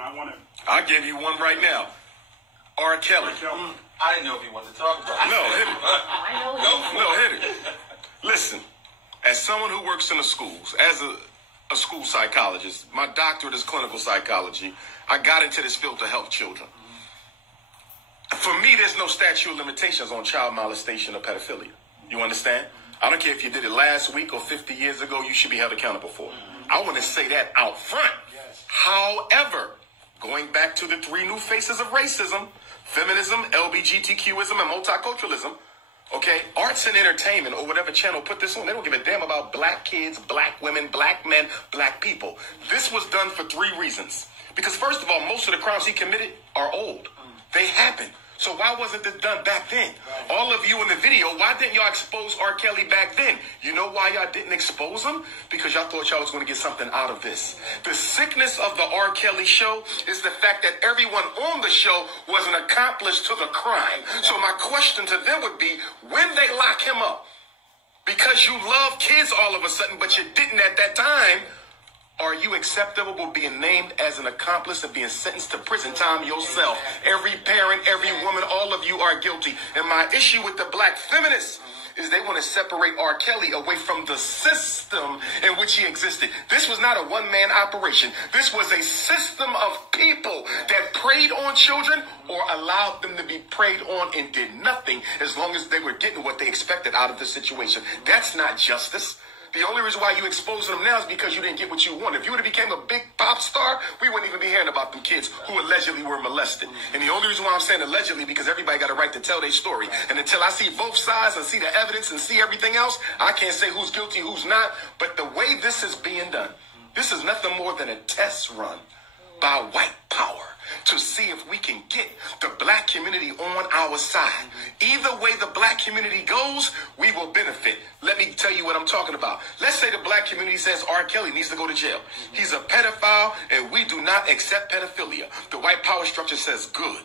I want to. I'll give you one right now. R. Kelly. I didn't know if you wanted to talk about it. No, hit it. I know. No, hit it. Listen, as someone who works in the schools, as a school psychologist, my doctorate is clinical psychology. I got into this field to help children. For me, there's no statute of limitations on child molestation or pedophilia. You understand? I don't care if you did it last week or 50 years ago, you should be held accountable for it. I want to say that out front. Yes. However, going back to the three new faces of racism, feminism, LGBTQism, and multiculturalism, okay, arts and entertainment or whatever channel put this on, they don't give a damn about black kids, black women, black men, black people. This was done for three reasons. Because first of all, most of the crimes he committed are old. They happened. So why wasn't this done back then? All of you in the video, why didn't y'all expose R. Kelly back then? You know why y'all didn't expose him? Because y'all thought y'all was going to get something out of this. The sickness of the R. Kelly show is the fact that everyone on the show was an accomplice to the crime. So my question to them would be, when they lock him up, because you love kids all of a sudden, but you didn't at that time, are you acceptable with being named as an accomplice and being sentenced to prison time yourself? Every parent, every woman, all of you are guilty. And my issue with the black feminists is they want to separate R. Kelly away from the system in which he existed. This was not a one-man operation. This was a system of people that preyed on children or allowed them to be preyed on and did nothing as long as they were getting what they expected out of the situation. That's not justice. The only reason why you exposing them now is because you didn't get what you wanted. If you would have became a big pop star, we wouldn't even be hearing about them kids who allegedly were molested. And the only reason why I'm saying allegedly, because everybody got a right to tell their story. And until I see both sides and see the evidence and see everything else, I can't say who's guilty, who's not. But the way this is being done, this is nothing more than a test run by white power to see if we can get the black community on our side. Either way the black community goes, we will benefit. Let me tell you what I'm talking about. Let's say the black community says R. Kelly needs to go to jail. He's a pedophile and we do not accept pedophilia. The white power structure says good.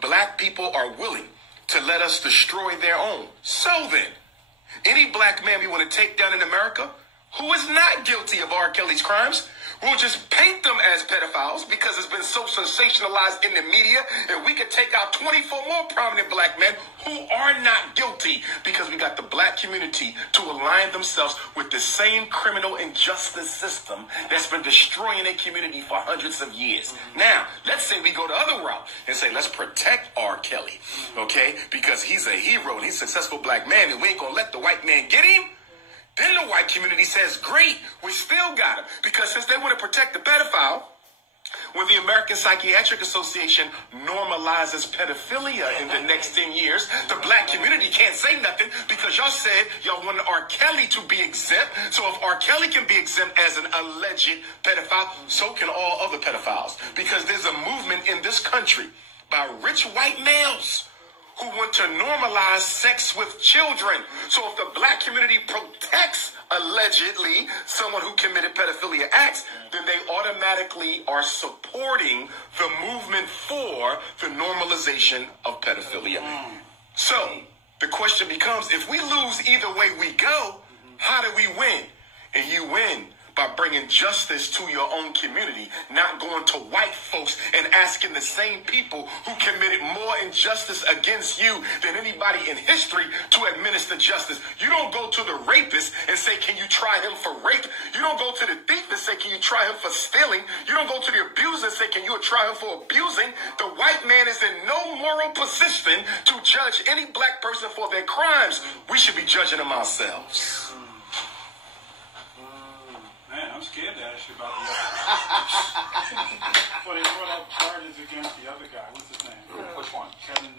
Black people are willing to let us destroy their own. So then, any black man we want to take down in America who is not guilty of R. Kelly's crimes, we'll just paint them as pedophiles because it's been so sensationalized in the media, and we could take out 24 more prominent black men who are not guilty because we got the black community to align themselves with the same criminal and justice system that's been destroying a community for hundreds of years. Now, let's say we go the other route and say, let's protect R. Kelly, okay? Because he's a hero and he's a successful black man, and we ain't gonna let the white man get him. Then the white community says, great, we still got him. Because since they want to protect the pedophile, when the American Psychiatric Association normalizes pedophilia in the next 10 years, the black community can't say nothing because y'all said y'all wanted R. Kelly to be exempt. So if R. Kelly can be exempt as an alleged pedophile, so can all other pedophiles. Because there's a movement in this country by rich white males who want to normalize sex with children. So if the black community protects, allegedly, someone who committed pedophilia acts, then they automatically are supporting the movement for the normalization of pedophilia. So the question becomes, if we lose either way we go, how do we win? And you win by bringing justice to your own community, not going to white folks and asking the same people who committed more injustice against you than anybody in history to administer justice. You don't go to the rapist and say, can you try him for rape? You don't go to the thief and say, can you try him for stealing? You don't go to the abuser and say, can you try him for abusing? The white man is in no moral position to judge any black person for their crimes. We should be judging them ourselves. Man, I'm scared to ask you about the other guy. Well, they brought up charges against the other guy. What's his name? Which one? Kevin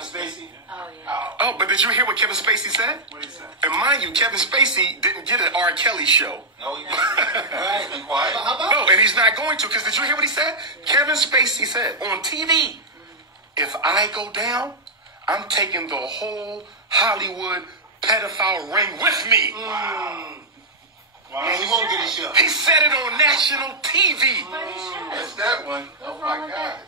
Spacey? Oh, yeah. Oh, but did you hear what Kevin Spacey said? What did he say? And mind you, Kevin Spacey didn't get an R. Kelly show. No, he didn't. He's been quiet. How about No, and he's not going to, because did you hear what he said? Kevin Spacey said on TV, if I go down, I'm taking the whole Hollywood pedophile ring with me. Wow. he won't get his show. He said it on national TV. That's that one. Oh, my God.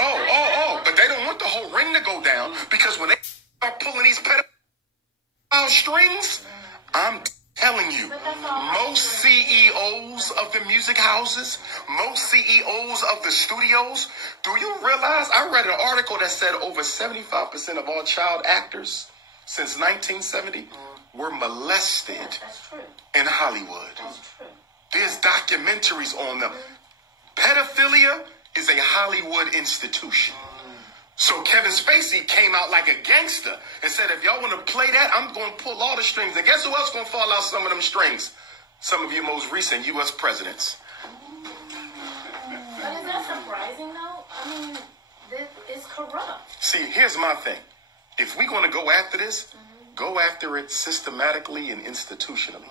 Oh, but they don't want the whole ring to go down because when they start pulling these pedophile strings, I'm Telling you, most CEOs of the music houses, most CEOs of the studios, do you realize, I read an article that said over 75% of all child actors since 1970 were molested in Hollywood. There's documentaries on them. Pedophilia is a Hollywood institution. So Kevin Spacey came out like a gangster and said, if y'all want to play that, I'm going to pull all the strings. And guess who else going to fall out some of them strings? Some of your most recent U.S. presidents. But is that surprising, though? I mean, it's corrupt. See, here's my thing. If we're going to go after this, go after it systematically and institutionally.